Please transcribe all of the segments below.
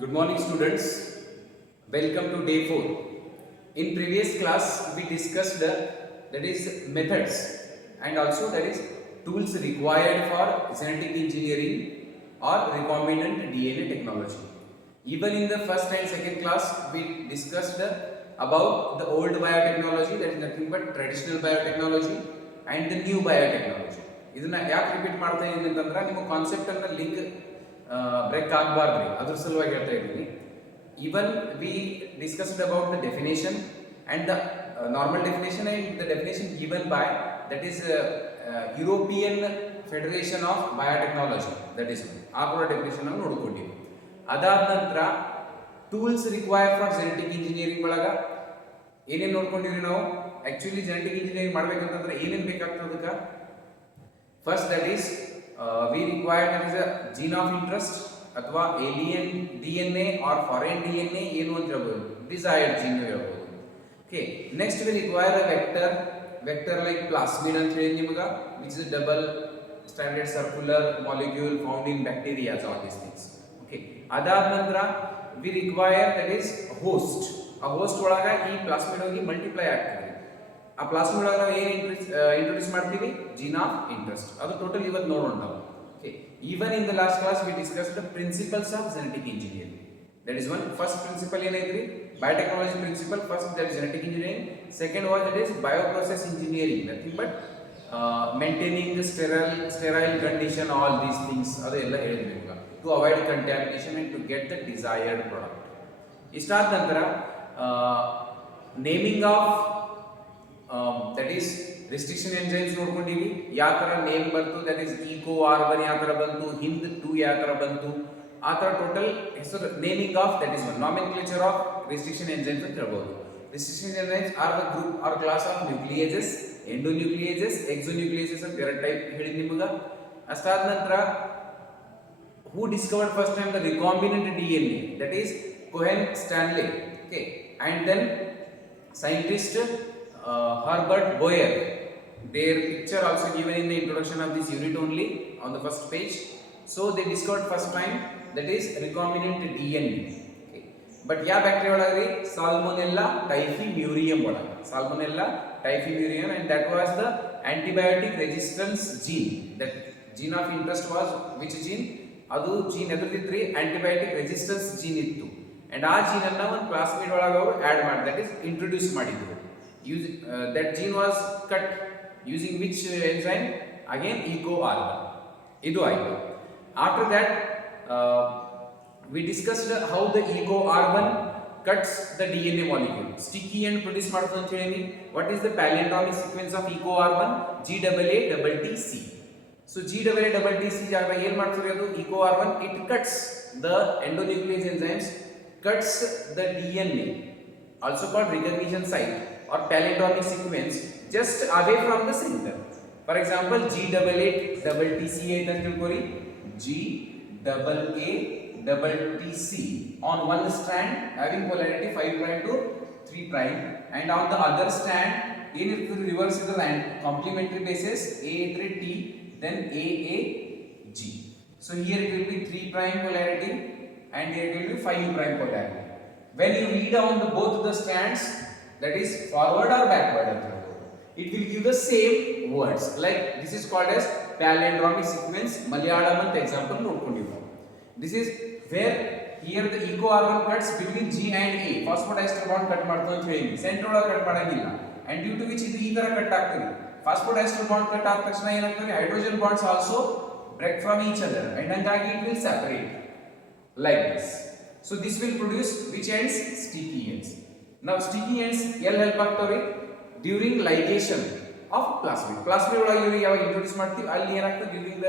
Good morning, students. Welcome to day 4. In previous class, we discussed that is methods and also that is tools required for genetic engineering or recombinant DNA technology. Even in the first and second class, we discussed about the old biotechnology, that is nothing but traditional biotechnology, and the new biotechnology. ಇದನ್ನ ಯಾಕೆ ರಿಪೀಟ್ ಮಾಡ್ತಾ ಇದ್ದೀನಿ ಅಂತಂದ್ರೆ ನಿಮ್ಮ ಕಾನ್ಸೆಪ್ಟ್ ಅನ್ನ link break ಆಗಬಾರ್ದು, ಅದ್ರ ಸಲುವಾಗಿ ಹೇಳ್ತಾ ಇದ್ದೀನಿ. Even we discussed about the definition and the normal definition and the definition given by that is European Federation of Biotechnology, that is ಆ ಕೂಡ ಡೆಫಿನೇಷನ್ ಅನ್ನು ನೋಡ್ಕೊಂಡಿವಿ. ಅದಾದ ನಂತರ tools require for genetic engineering ಒಳಗ ಏನೇನು ನೋಡ್ಕೊಂಡಿವಿ ನಾವು. ಆಕ್ಚುಲಿ ಜೆನೆಟಿಕ್ ಇಂಜಿನಿಯರಿಂಗ್ ಮಾಡ್ಬೇಕಂತಂದ್ರೆ ಏನೇನು ಬೇಕಾಗ್ತದೆ ಅದಕ್ಕೆ? First that is we require that is a gene of interest ಅಥವಾ alien DNA or foreign DNA ಏನು ಅಂತ ಹೇಳ್ಬೋದು, desired gene ಹೇಳ್ಬೋದು. Okay, next we require a vector like plasmid ಅಂತ ಹೇಳಿ ನಿಮಗೆ, which is a double stranded circular molecule found in bacteria, all these things. Okay, ಅದಾದ ನಂತರ we require that is host. ಆ ಹೋಸ್ಟ್ ಒಳಗ ಈ ಪ್ಲಾಸ್ಮಿಡ್ ಹೋಗಿ ಮಲ್ಟಿಪ್ಲೈ ಆಗ್ತದೆ. ಆ ಪ್ಲಾಸ್ಮಿಡ್ ಒಳಗೆ ನಾವು ಏನು ಇಂಟ್ರೊಡ್ಯೂಸ್ ಮಾಡ್ತೀವಿ? Gene of interest. ಅದು ಟೋಟಲ್ ಇವತ್ತು ನೋಡೋಣ ನಾವು. Okay, even in the last class we discussed the principles of genetic engineering. That is one. First principle ಏನೈತ್ರಿ? Biotechnology principle. First that is genetic engineering. Second was that is bioprocess engineering. Nothing but maintaining the sterile condition, all these things ಅದೆಲ್ಲ ಹೇಳಿದ್ವಿ ಈಗ, to avoid contamination and to get the desired product. ಇಷ್ಟಾದ ನಂತರ naming of that is restriction enzymes ನೋಡ್ಕೊಂಡಿವಿ. ಯಾವ ತರ ನೇಮ್ ಬಂತು, that is eco R one ಯಾವ ತರ ಬಂತು, ಹಿಂದ್ 2 ಯಾವ ತರ ಬಂತು, ಆ ತರ ಟೋಟಲ್ ಹೆಸರು naming of that is one nomenclature of restriction enzymes ಅಂತ ಹೇಳ್ಬೋದು. Restriction enzymes are the group or class of nucleases, endonucleases, exonucleases ಅಂತ ಎರಡು ಟೈಪ್ ಹೇಳಿದ್ ನಿಮಗೆ. ಅಷ್ಟಾದ ನಂತರ who discovered first time the recombinant DNA, that is Cohen Stanley. Okay, and then scientist Herbert Boyer. Their picture also given in the introduction of this unit only on the first page. So they discovered first time that is recombinant DNA. Okay, but yeah, bacteria ಒಳಗೆ Salmonella typhimurium ಒಳಗೆ, Salmonella typhimurium, and that was the antibiotic resistance gene. That gene of interest was which gene? ಅದು ಜೀನ್ ಎದುರಿದ್ರಿ antibiotic resistance gene ಇತ್ತು, ಅಂಡ್ ಆ ಜೀನ್ ಅನ್ನ ಒಂದು ಪ್ಲಾಸ್ಮಿಡ್ ಒಳಗೆ ಅವರು ಆಡ್ ಮಾಡಿ ದಟ್ ಇಸ್ ಇಂಟ್ರೊಡ್ಯೂಸ್ ಮಾಡಿದ್ರು. That gene was cut using which enzyme? Again eco R1. ಇದು ಆಯ್ತು. After that we discussed how the eco R1 cuts the DNA molecule, sticky and produce ಮಾಡ್ತದೆ ಅಂತ ಹೇಳಿ. What is the palindromic sequence of eco R1? GAATTC. So GAATTC ಜಾಗ ಏನು ಮಾಡ್ತಾರೆ ಅದು? eco R1 it cuts the endonuclease enzymes, cuts the DNA, also called recognition site or palindromic sequence, just away from the center. For example, GAATTC ಅಂತ ತಿಳ್ಕೊರಿ, GAATTC on one strand having polarity 5 prime to 3 prime, and on the other strand ಏನಿರ್ತದೆ ರಿವರ್ಸ್ ಇರ್ತದೆ and complementary basis A3T then AAG. So here it will be 3 prime polarity and here it will be 5 prime polarity. When you read down the both the strands, that is forward or backward, it will give the same words. Like this is called as palindromic sequence. Malayalam ಅಂತ example ನೋಡ್ಕೊಂಡಿವಿ. This is where here the eco R1 cuts between G and A. Phosphodiester bond cut ಮಾಡ್ತು ಅಂತ ಹೇಳಿ ಸೆಂಟರ್ ಒಳಗೆ ಕಟ್ ಮಾಡಂಗಿಲ್ಲ, and due to which ಇದು ಈ ತರ ಕಟ್ ಆಗ್ತದೆ. Phosphodiester bond cut ಆದ ತಕ್ಷಣ ಏನಾಗ್ತದೆ? Hydrogen bonds also break from each other, and ಹಂಗಾಗಿ it will separate like this. So this will produce which ends? Sticky ends. Now sticky ends ಎಲ್ಲಿ help ಆಗ್ತವೆ? During ligation of plasmid. Plasmid ಒಳಗೆ ಇವ್ರಿಗೆ ಯಾವಾಗ introduce ಮಾಡ್ತೀವಿ ಅಲ್ಲಿ ಏನಾಗ್ತದೆ? During the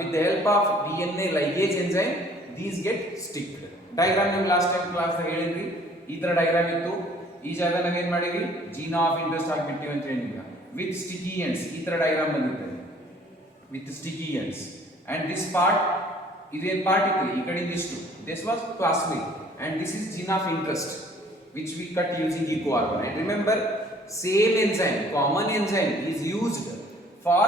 with the help of DNA ligase enzyme these get stick. Diagram ನೀವು last time class ಹೇಳಿದ್ರಿ, ಈ ತರ ಡಯಾಗ್ರಾಮ್ ಇತ್ತು. ಈ ಜಾಗದಾಗ ಏನ್ ಮಾಡಿವಿ? ಜೀನ್ ಆಫ್ ಇಂಟ್ರೆಸ್ಟ್ ಹಾಕ್ಬಿಟ್ಟಿವಿ ಅಂತ ಹೇಳಿ ವಿತ್ ಸ್ಟಿಕಿ ಎಂಡ್ಸ್. ಈ ತರ ಡಯಾಗ್ರಾಮ್ ಬಂದಿದೆ with sticky ends, and this part ಇದೇನ್ ಪಾರ್ಟ್ ಇತ್ತು ಈ ಕಡೆ ಇದಿಷ್ಟು, this was plasmid and this is gene of interest which we cut using eco R1. And remember, same enzyme, common enzyme is used for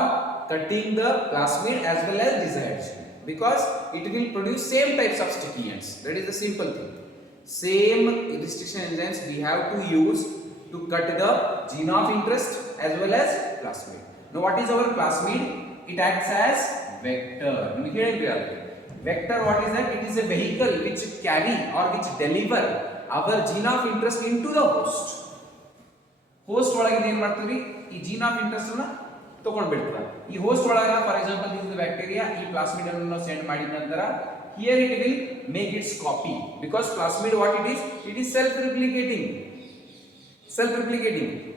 cutting the plasmid as well as desired gene, because it will produce same types of sticky ends. That is the simple thing. Same restriction enzymes we have to use to cut the gene of interest as well as plasmid. Now what is our plasmid? It acts as vector. Vector, what is that? It is a vehicle which carry or which deliver our gene of interest into the host. Host ಒಳಗೆ ಏನು ಮಾಡ್ತೀವಿ, ಈ gene of interest ಅನ್ನು ತಗೊಂಡು ಬಿಡ್ತೀವಿ. ಈ host ಒಳಗೆ for example this is bacteria, ಈ ಪ್ಲಾಸ್ಮಿಡ್ ಅನ್ನು ಸೆಂಡ್ ಮಾಡಿದ ನಂತರ here it will make its copy, because plasmid what it is self replicating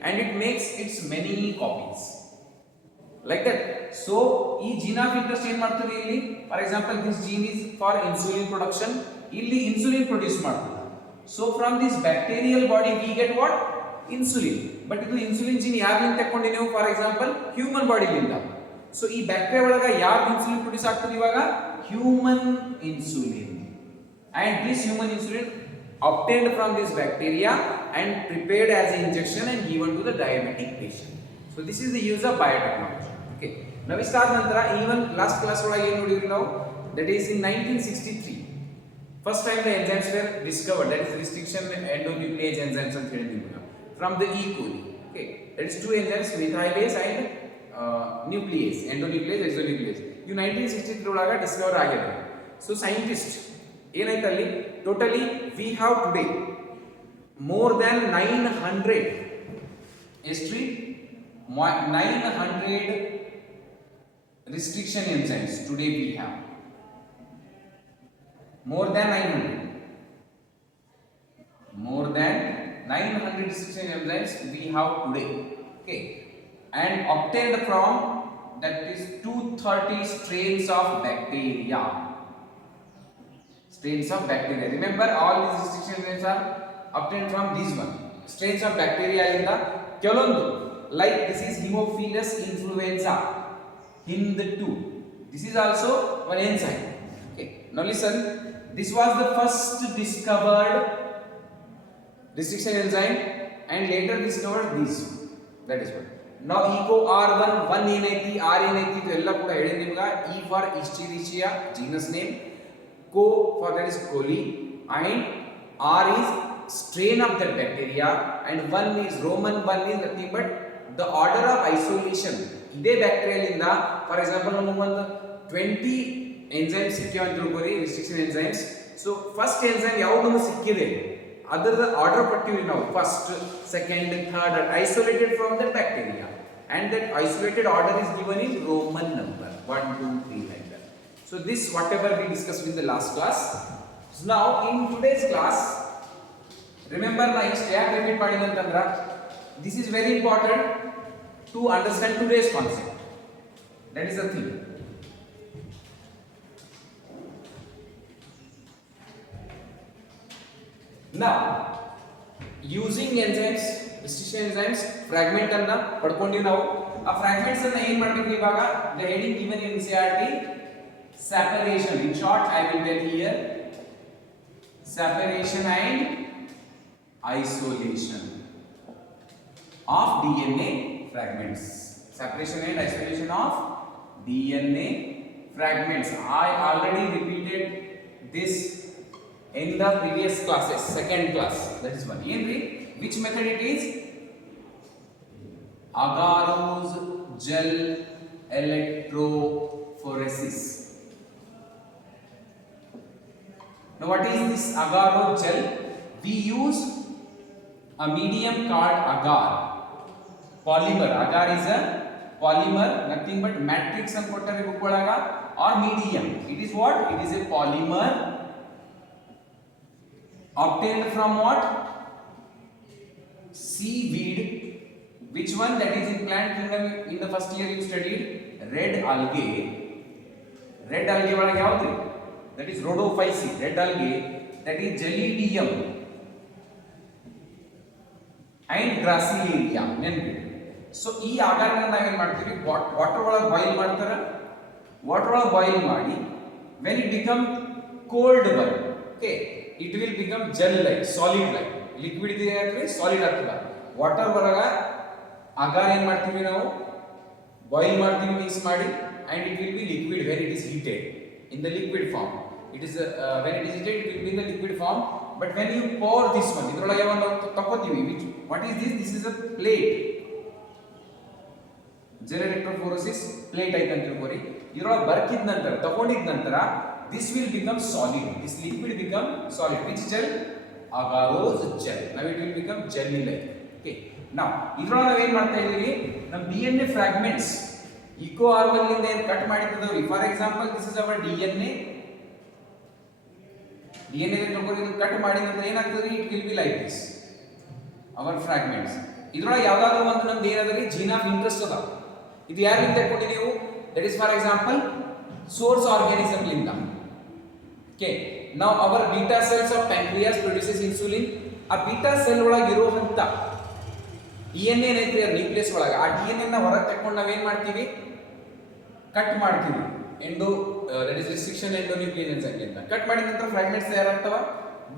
and it makes its many copies like that. So ಈ ಜೀನ್ ಆಫ್ ಇಂಟ್ರೆಸ್ಟ್ ಏನು ಮಾಡ್ತೀವಿ ಇಲ್ಲಿ, for example this gene is for insulin production, ಇಲ್ಲಿ insulin produce ಮಾಡ್ತೀವಿ. So from this bacterial body we get what, insulin. But ಇದು insulin gene ಯಾರಿಂದ ತಗೊಂಡಿದ್ದೀವಿ, for example human ಬಾಡಿಲಿಂದ. ಸೊ ಈ ಬ್ಯಾಕ್ಟೀರಿಯಾ ಒಳಗೆ ಯಾರು ಇನ್ಸುಲಿನ್ ಪ್ರೊಡ್ಯೂಸ್ ಆಗ್ತದೆ ಇವಾಗ, human insulin. And this human insulin obtained from this bacteria and prepared as an injection and given to the diabetic patient. So this is the use of biotechnology. Okay, now we start nantara even last class ಒಳಗೆ ಏನು ನೋಡಿದ್ವಿ ನಾವು, that is in 1963 first time the enzymes were discovered, that is restriction endonuclease enzymes ಅಂತ ಹೇಳಿದ್ವಿ ನಾವು, from the E. coli. Okay, that is two enzymes, methylase and nuclease, endonuclease exonuclease. ಇವು 1963 ಒಳಗೆ ಡಿಸ್ಕವರ್ ಆಗಿದೆ. ಸೊ ಸೈಂಟಿಸ್ಟ್ ಏನಾಯ್ತು ಅಲ್ಲಿ, totally we have today more than 900 history 900 restriction enzymes today we have, more than 900 restriction enzymes we have today. Okay, and obtained from that is 230 strains of bacteria. Remember all these restriction enzymes are obtained from these one strains of bacteria in the ಕೆಲವೊಂದು, like this is Haemophilus influenza HIND2, this is also one enzyme. Okay, now listen, this was the first discovered restriction enzyme and later discovered these, that is what. Now eco R1 ಏನೈತಿ, R ಏನೈತಿ ಇದೆಲ್ಲ ಕೂಡ ಹೇಳಿ ನಿಮಗೆ. E for Escherichia genus name, Co for that is coli, and R is strain of that bacteria, and one is Roman one is nothing but the order of isolation. ಇದೇ ಬ್ಯಾಕ್ಟೀರಿಯಲ್ ಇಂದ for example ನಮಗೆ ಒಂದು 20 enzymes ಸಿಕ್ಕಿವೆ ಅಂತ ತಿಳ್ಕೊರಿ, restriction enzymes. So first enzyme ಯಾವುದು ನಮಗೆ ಸಿಕ್ಕಿದೆ ಅದರ ಆರ್ಡರ್ ಪಟ್ಟಿವಿ ನಾವು, first second third isolated from that bacteria, and that isolated order is given in Roman number 1 2 3 like that. So this whatever we discussed in the last class. So now in today's class, remember na ish yaak repeat madidantandra, this is very important to understand today's concept. That is the thing. Now using enzymes, restriction enzymes, fragment anna padkondivi ನಾವು. ಆ fragments ಅನ್ನ ಏನು ಮಾಡಬೇಕು ಇವಾಗ, the heading given in NCERT separation. In short I will tell here separation and isolation of DNA fragments. Separation and isolation of DNA fragments. I already repeated this in the previous classes, second class, that is one. Which method it is? Agarose gel electrophoresis. Now what is this agarose gel? We use a medium called agar, polymer. Agar is a polymer, nothing but matrix and kottare book olaga, or medium. It is what? It is a polymer obtained from what? Seaweed. Which one? That is in plant kingdom. In the first year you studied red algae. Red algae olaga yavudu? That is rhodophyceae. Red algae, that is Gelidium and Gracilaria. So ಈ ಆಗಾರನ ನಾವೇನು ಮಾಡ್ತೀವಿ, ವಾಟರ್ ಒಳಗೆ ಬಾಯ್ಲ್ ಮಾಡ್ತಾರೆ. ವಾಟರ್ ಒಳಗೆ ಬಾಯ್ಲ್ ಮಾಡಿ when it become cold one, okay, it will become gel like, solid like, liquid ಇದೆ ಅಂದ್ರೆ solid ಆಗ್ತದೆ. ವಾಟರ್ ಒಳಗೆ ಅಗಾರ್ ಏನು ಮಾಡ್ತೀವಿ ನಾವು, ಬಾಯ್ಲ್ ಮಾಡ್ತೀವಿ ಮಿಕ್ಸ್ ಮಾಡಿ and it will be liquid when it is heated in the liquid form. It is when it is heated it will be in the liquid form, but when you pour this one idrolaga ಒಂದು ತಕೋತೀವಿ which what is this is a plate. Gel electrophoresis plate ಐತೆ ಅಂತ ತಿಳ್ಕೊರಿ. ಇದರೊಳಗೆ ಬರ್ಕಿದ ನಂತರ ತಗೊಂಡಿದ ನಂತರ this will become solid, this liquid become solid. Which gel? Agarose gel. Now it will become jelly like. Okay, now ಇದರೊಳಗೆ ನಾವು ಏನು ಮಾಡ್ತಾ ಇದೀವಿ, ನಮ್ಮ DNA fragments ಇಕೋ ಆರ್ವಲ್ ಇಂದ ಏನು ಕಟ್ ಮಾಡಿದ್ದವ್ರಿ. For example this is our DNA cut ಮಾಡಿದ ನಂತರ ಏನಾಗ್ತದೆ, it will be like this our fragments. ಇದ್ರೊಳಗೆ ಯಾವ್ದಾದ್ರು ಒಂದು ನಮ್ದು ಏನದರಿ ಜೀನ್ ಆಫ್ ಇಂಟ್ರೆಸ್ಟ್ ಅದ. ಇದು ಯಾರಿಂದ ತಗೊಂಡಿದ್ದೀವಿ, that is for example source organism ಲಿಂದ. ಓಕೆ, ನಾವು our beta cells of pancreas produces insulin. ಆ ಬೀಟಾ ಸೆಲ್ ಒಳಗೆ ಇರುವಂತ DNA ಏನೈತ್ರಿ ಆ ನ್ಯೂಕ್ಲಿಯಸ್ ಒಳಗೆ, ಆ DNA ನ ಹೊರಗೆ ತಕೊಂಡು ನಾವೇನ್ ಮಾಡ್ತೀವಿ, ಕಟ್ ಮಾಡ್ತೀವಿ. ಎಂಡೋ ದಟ್ ಇಸ್ ರಿಸ್ಟ್ರಿಕ್ಷನ್ ಎಂಡೋನ್ಯೂಕ್ಲಿಯಸ್ ಅಂತ ಕಟ್ ಮಾಡಿದ ನಂತರ ಫ್ರಾಗ್ಮೆಂಟ್ಸ್ ತಯಾರಾಗ್ತವ.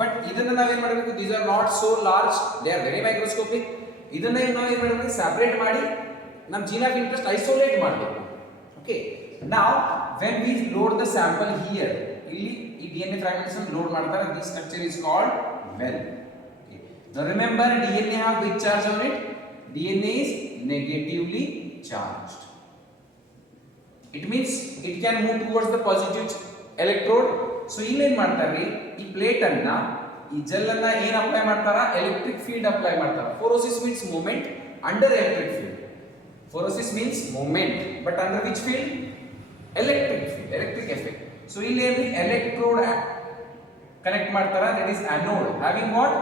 ಬಟ್ ಇದನ್ನ ನಾವೇನ್ ಮಾಡಬೇಕು, these are not so large, they are very microscopic. ಇದನ್ನ ನಾವು ಏನ್ ಮಾಡಬೇಕು, ಸೆಪರೇಟ್ ಮಾಡಿ ನಮ್ಮ ಜೀನ್ ಆಫ್ ಇಂಟ್ರೆಸ್ಟ್ ಐಸೋಲೇಟ್ ಮಾಡಬೇಕು. ಓಕೆ, ನಾವ್ when we load the sample here, ಇಲ್ಲಿ ಈ DNA ಫ್ರಾಗ್ಮೆಂಟ್ಸ್ ಅನ್ನು ಲೋಡ್ ಮಾಡ್ತಾರೆ. This structure is called well. Now remember, DNA have which charge on it? DNA is negatively charged. It means it can move towards the positive electrode. So ಇಲ್ಲಿ ಏನು ಮಾಡ್ತಾರೆ, ಈ ಪ್ಲೇಟ್ ಅನ್ನ, ಈ ಜೆಲ್ ಅನ್ನ ಏನು ಅಪ್ಲೈ ಮಾಡ್ತಾರ, ಎಲೆಕ್ಟ್ರಿಕ್ ಫೀಲ್ಡ್ ಅಪ್ಲೈ ಮಾಡ್ತಾರ. Phoresis means movement under electric field. Phoresis means movement but under which field, electric field, electric effect. So ಇಲ್ಲಿ ಏನ್ರಿ ಎಲೆಕ್ಟ್ರೋಡ್ ಕನೆಕ್ಟ್ ಮಾಡ್ತಾರ, that is anode having what,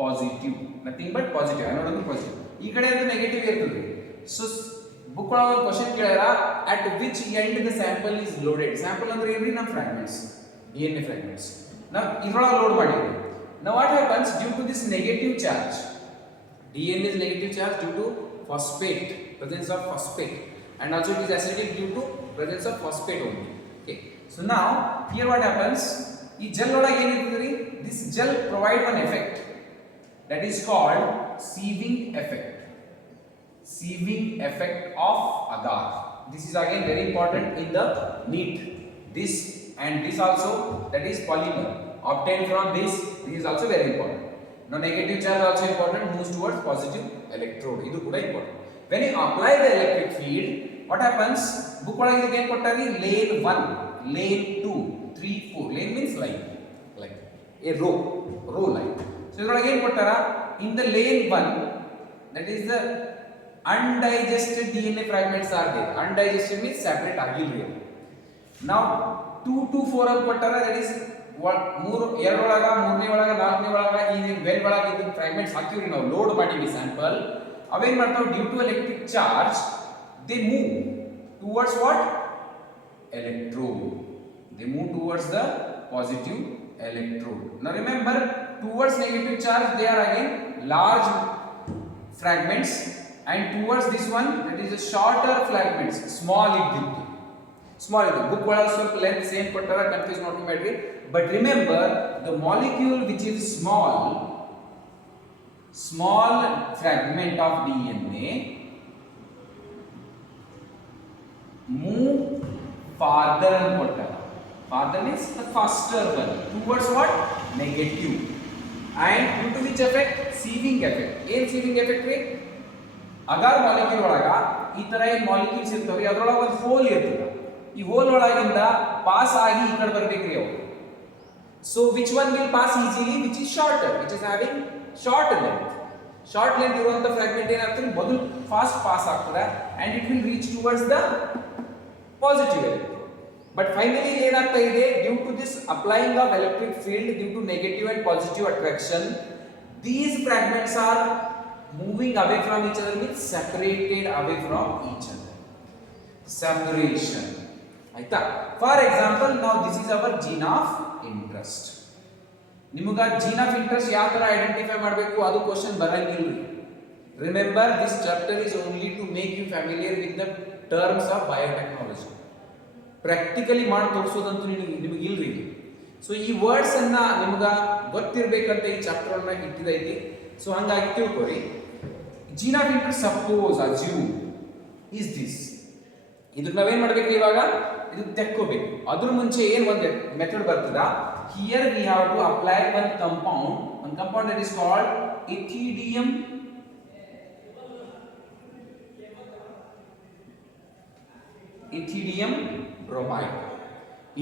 positive, nothing but positive. Anode ಅಂದ್ರೆ positive, ಈ ಕಡೆ ಅಂದ್ರೆ negative ಇರ್ತದೆ. So book ಒಳಗೆ ಒಂದು ಕ್ವಶನ್ ಕೇಳ್ಯಾರ, at which end the sample is loaded. Sample ಅಂದ್ರೆ ಏನ್ರಿ, ನಮ್ಮ ಫ್ರಾಗ್ಮೆಂಟ್ಸ್, DNA ಫ್ರಾಗ್ಮೆಂಟ್ಸ್ ನಾವು ಇದ್ರೊಳಗೆ ಲೋಡ್ ಮಾಡಿದ್ವಿ. Now what happens, due to this negative charge, DNA is negative charge due to phosphate, presence of phosphate, and also it is acidic due to presence of phosphate only. Okay, so now here what happens, ಈ ಜೆಲ್ ಒಳಗೆ ಏನಿರ್ತದೆ, this gel provide one effect that is called sieving effect. Sieving effect of agar. This is again very important in the NEET. This and this also, that is polymer obtained from this. This is also very important. Now negative charge also important, moves towards positive electrode. Idu kuda important. When you apply the electric field, what happens, book ಒಳಗೆ ಇದಕ್ಕೆ ಏನು ಕೊಟ್ಟಾರಿ, lane 1, lane 2, 3, 4. lane means line, like a row line. So ಇದರೊಳಗೆ ಏನು ಕೊಟ್ಟಾರ, in the lane 1, that is the undigested DNA fragments are there. Undigested means separate ಆಗಿಲ್ಲ. Now 2 to 4 ಅಲ್ಲಿ ಕೊಟ್ಟಾರ, that is ಮೂರು ಎರಡೊಳಗ, ಮೂರನೇ ಒಳಗ, ನಾಲ್ಕನೇ ಒಳಗ, ಈ ವೆಲ್ ಒಳಗ ಇದ್ದ ಫ್ರಾಗ್ಮೆಂಟ್ಸ್ ಹಾಕಿವ್ರಿ, ನಾವು ಲೋಡ್ ಮಾಡಿವಿ ಸ್ಯಾಂಪಲ್. ಅವೇನ್ ಮಾಡ್ತಾವ, due to electric charge they move towards what, electrode. They move towards the positive electrode. Now remember, towards negative charge they are again large fragments, and towards this one, that is a shorter fragments, small iddittu. Small iddu book ಒಳಗೆ ಸ್ವಲ್ಪ length same ಕೊಟ್ಟಾರ, ಕನ್ಫ್ಯೂಸ್ ಮಾಡ್ಕೊಬೇಡ್ರಿ. But remember, the molecule which is small fragment of DNA move farther and ಕೊಟ್ಟಾರ. Farther means the faster one towards what, negative, and due to which effect, sieving effect. ಏನು sieving effect ರೀ, agar molecule ಒಳಗ ಈ ತರ ಏನು ಮಾಲಿಕ್ಯೂಲ್ಸ್ ಇರ್ತವೆ, ಅದರೊಳಗೆ ಒಂದು ಹೋಲ್ ಇರ್ತದೆ. ಈ ಹೋಲ್ ಒಳಗಿಂದ ಪಾಸ್ ಆಗಿ ಈ ಕಡೆ ಬರ್ಬೇಕ್ರಿ ಅವು. So which one will pass easily, which is shorter, which is having short length. Short length ಇರುವಂತ ಫ್ರಾಗ್ಮೆಂಟ್ ಏನಾಗ್ತದೆ, ಮೊದಲು ಫಾಸ್ಟ್ ಪಾಸ್ ಆಗ್ತದೆ, and it will reach towards the positive electrode. But finally ಏನಾಗ್ತಾ ಇದೆ, due to this applying of electric field, due to negative and positive attraction, these fragments are moving away from each other, means separated away from each other. Separation. ಆಯ್ತಾ? For example, ನಾವು this is our gene of interest. ನಿಮಗೆ gene of interest ಯಾವ ತರ identify ಮಾಡಬೇಕು, ಅದು question ಬರಂಗಿಲ್ಲ. Remember, this chapter is only to make you familiar with the terms of biotechnology. Practically ಮಾಡಿ ತೋರಿಸೋದಂತೂ ನಿಮಗೆ ಇಲ್ರಿ. ಸೊ ಈ ವರ್ಡ್ಸ್ ಅನ್ನ ನಿಮ್ಗೆ ಗೊತ್ತಿರ್ಬೇಕಂತ ಈ ಚಾಪ್ಟರ್ ಅನ್ನ ಇಟ್ಟಿದೈತಿ. ಸೊ ಹಂಗಾಗಿ ತಿಳ್ಕೊರಿ, gene of interest, suppose assume is this. ಇದಕ್ಕೆ ನಾವೇನ್ ಮಾಡ್ಬೇಕು ಇವಾಗ, ಇದು ತೆಕ್ಕೋಬೇಕು. ಅದ್ರ ಮುಂಚೆ ಏನ್ ಒಂದು ಮೆಥಡ್ ಬರ್ತದ, here we have to apply one compound that is called ethidium bromide.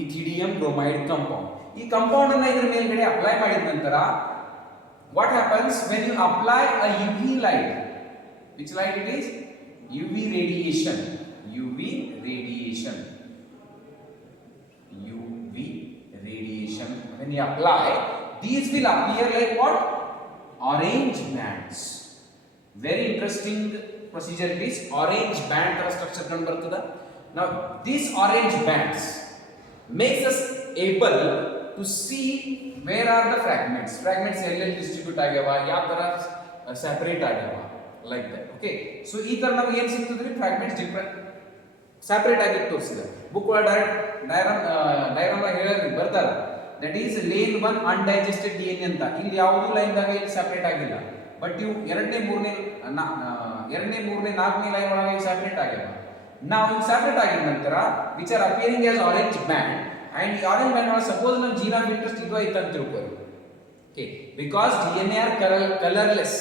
Ethidium bromide compound. ಈ ಕಂಪೌಂಡ್ ಅನ್ನ ಇದರ ಮೇಲ್ಗಡೆ ಅಪ್ಲೈ ಮಾಡಿದ ನಂತರ what happens when you apply a UV light? Which light it is? UV radiation. UV radiation. UV radiation. When you apply, these will appear like what? Orange bands. Very interesting procedure it is. Orange band ತರ structure ಕಂಡು ಬರ್ತದ. Now these orange bands makes us able to see where are the fragments ಎಲ್ಲೆಲ್ಲಿ ಡಿಸ್ಟ್ರಿಬ್ಯೂಟ್ ಆಗ್ಯಾವ, ಯಾವ ತರ ಸೆಪರೇಟ್ ಆಗ್ಯಾವ, like that. Okay, so ಈ ತರ ನಮಗೆ ಏನು ಸಿಗ್ತದ್ರಿ, ಫ್ರಾಗ್ಮೆಂಟ್ಸ್ ಡಿಫರೆಂಟ್ ಸೆಪರೇಟ್ ಆಗಿ ತೋರಿಸಿದೆ. ಬುಕ್ ಡೈಗ್ರಾಮ್ ಹೇಳಿ ಬರ್ತಾರ, that is lane 1 undigested DNA ಅಂತ. ಇಲ್ಲಿ ಯಾವುದು ಲೈನ್ದಾಗ ಇಲ್ಲಿ ಸೆಪರೇಟ್ ಆಗಿಲ್ಲ, ಬಟ್ ಇವು ಎರಡನೇ ಮೂರನೇ 4ನೇ ಲೈನ್ ಒಳಗೆ ಸೆಪರೇಟ್ ಆಗ್ಯಾವ. ನಾವು ಇದು ಸೆಪರೇಟ್ ಆಗಿದ ನಂತರ which or appearing as orange band. And the orange band was suppose ನಮ್ಮ gene of interest ಇದು ಐತ ಅಂತ ತಿಳ್ಕೊಳ್ಳಿ. Okay, because DNA are colorless.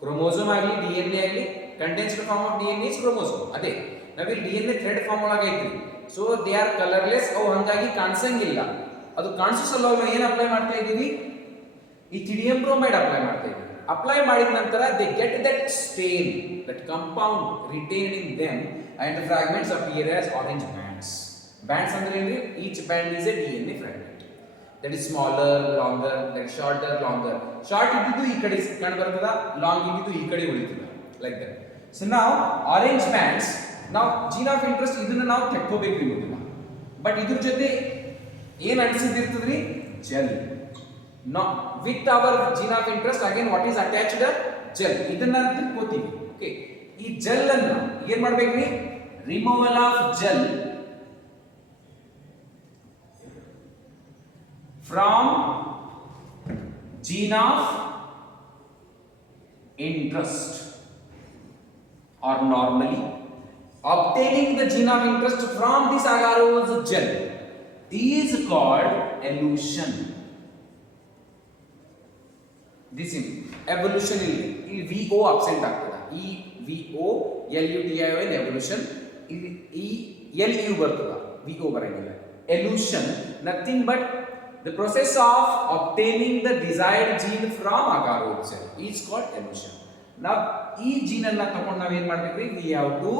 Chromosome ಆಗಲಿ DNA ಆಗಲಿ condensed form of DNA is chromosome. ಅದೇ ನಾವಿಲ್ಲಿ DNA ಥ್ರೆಡ್ ಫಾರ್ಮ್ ಒಳಗೆ ಐತ್ರಿ. So they are colourless. ಅವು ಹಂಗಾಗಿ ಕಾಣಿಸಂಗಿಲ್ಲ. ಅದು ಕಾಣಿಸೋ ಸಲುವಾಗಿ ನಾವು ಏನು ಅಪ್ಲೈ ಮಾಡ್ತಾ ಇದ್ದೀವಿ, ಇಥಿಡಿಯಂ ಬ್ರೋಮೈಡ್ ಅಪ್ಲೈ ಮಾಡ್ತಾ ಇದ್ದೀವಿ. ಅಪ್ಲೈ ಮಾಡಿದ ನಂತರ they get that stain, that compound retained in them and the fragments appear as orange bands. Bands ಅಂದ್ರೆ ಏನ್ರಿ, each band is a DNA fragment that is smaller, longer, that is shorter, longer. Short ಇದ್ದಿದ್ದು ಈ ಕಡೆ ಕಂಡು ಬರ್ತದ, ಲಾಂಗ್ ಇದ್ದಿದ್ದು ಈ ಕಡೆ ಉಳಿತದ, ಲೈಕ್ ದಟ್. ಸೊ ನಾವು ಆರೆಂಜ್ ಬ್ಯಾಂಡ್ಸ್, ನಾವು ಜೀನ್ ಆಫ್ ಇಂಟ್ರೆಸ್ಟ್ ಇದನ್ನ ನಾವು ತೆಕ್ಕೋಬೇಕ್ರಿ ಮೊದಲು. ಬಟ್ ಇದ್ರ ಜೊತೆ ಏನ್ ಅನಿಸಿದಿರ್ತದ್ರಿ, gel. No with our gene of interest again what is attached, gel. ಇದನ್ನ ತೆಕ್ಕೋತೀವಿ. ಓಕೆ, ಈ ಜೆಲ್ ಅನ್ನ ಏನ್ ಮಾಡ್ಬೇಕ್ರಿ, removal of gel from gene of interest, or normally obtaining the gene of interest from this agarose gel is called elution. This is evolution. ಇಲ್ಲಿ VO absent ಆಗ್ತದ, EVOLUTION evolution. ಇಲ್ಲಿ LU ಬರ್ತದ, VO ಬರಂಗಿಲ್ಲ. elution nothing but the process of obtaining the desired gene from agarose cell is called elution. Now ee gene anna ತಕೊಂಡು ನಾವು ಏನು ಮಾಡಬೇಕ್ರಿ, we have to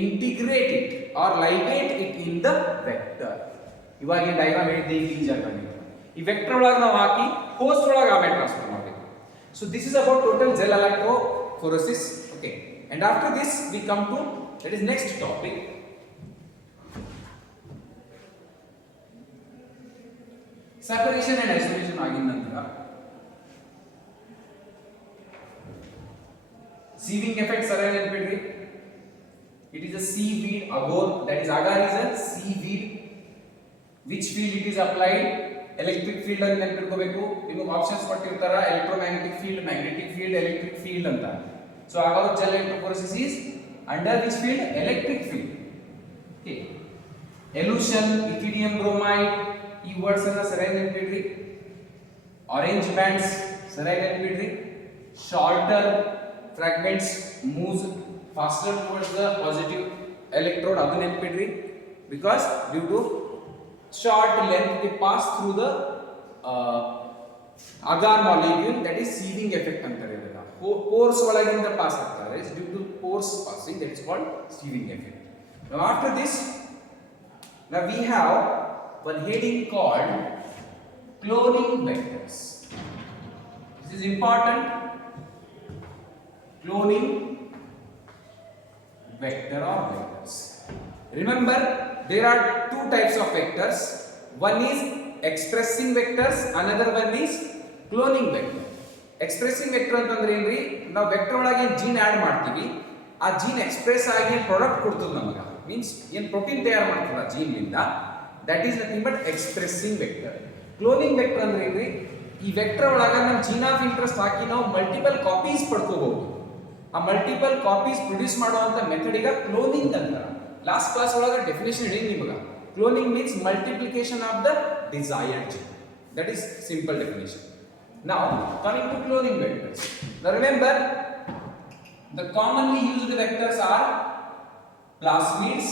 integrate it or ligate it in the vector. ಇವಾಗ ಈ ಡಯಾಗ್ರಾಮ್ ಹೇಳಿದ್ದೆ, ಈ ಜಾಗದಲ್ಲಿ ಈ ವೆಕ್ಟರ್ ಒಳಗೆ ನಾವು ಹಾಕಿ ಹೋಸ್ಟ್ ಒಳಗೆ ಆಮೇಲೆ ಟ್ರಾನ್ಸ್ಫರ್ ಮಾಡಬೇಕು. So this is about total gel electrophoresis. Okay, and after this we come to that is next topic. Separation and isolation ಆಗಿದ ನಂತರ sieving effect ಸರಿ ನೆನಪಿಡ್ರಿ. It is a seaweed agar, that is agar is a seaweed. Which field it is applied? Electric field ಅಂತ ನೆನಪಿಟ್ಕೋಬೇಕು. ನಿಮಗೆ ಆಪ್ಷನ್ಸ್ ಕೊಟ್ಟಿರ್ತಾರ, electromagnetic field, magnetic field, electric field ಅಂತ. So agar gel electrophoresis is under which field? Electric field. Okay, elution, ethidium bromide, ಈ words ಅನ್ನ ಸರಿಯಾಗಿ ನೆನಪಿಡ್ರಿ. Orange bands ಸರಿಯಾಗಿ ನೆನಪಿಡ್ರಿ. Shorter fragments moves faster towards the positive electrode, ಅದು ನೆನಪಿಡ್ರಿ. Because due to short length they pass through the agar molecule, that is sieving effect ಅಂತಾರೆ. ಇದನ್ನ ಪೋರ್ಸ್ ಒಳಗಿಂದ ಪಾಸ್ ಆಗ್ತಾರೆ, it's due to pores passing, that is called sieving effect. Now after this, now we have one heading called cloning vectors. This is important. Cloning vector or vectors. Remember, there are two types of vectors. One is expressing vectors, another one is cloning vector. Expressing vector ಅಂತಂದ್ರೆ ಏನ್ರಿ, ನಾವು ವೆಕ್ಟರ್ ಒಳಗೆ gene add ಮಾಡ್ತೀವಿ, ಆ gene express ಆಗಿ ಪ್ರಾಡಕ್ಟ್ ಕೊಡ್ತದೆ ನಮಗೆ, ಮೀನ್ಸ್ ಏನು ಪ್ರೋಟೀನ್ ತಯಾರು ಮಾಡ್ತದೆ ಜೀನ್ ನಿಂದ, that is nothing but expressing vector. Cloning vector ಅಂದ್ರೆ ಏನ್ರಿ, ಈ ವೆಕ್ಟರ್ ಒಳಗೆ ನಮ್ಮ ಜೀನ್ ಆಫ್ ಇಂಟ್ರೆಸ್ಟ್ ಹಾಕಿ ನಾವು ಮಲ್ಟಿಪಲ್ ಕಾಪೀಸ್ ಪಡ್ಕೋಬಹುದು. ಆ ಮಲ್ಟಿಪಲ್ ಕಾಪೀಸ್ ಪ್ರೊಡ್ಯೂಸ್ ಮಾಡುವಂತ ಮೆಥಡ್ ಈಗ ಕ್ಲೋನಿಂಗ್ ಅಂತಾರ. ಲಾಸ್ಟ್ ಕ್ಲಾಸ್ ಒಳಗೆ ಡೆಫಿನೇಷನ್ ಹೇಳಿ ನಿಮಗೆ. Cloning means multiplication of the desired gene. That is simple definition. Now coming to cloning vectors. Now remember the commonly used vectors are plasmids.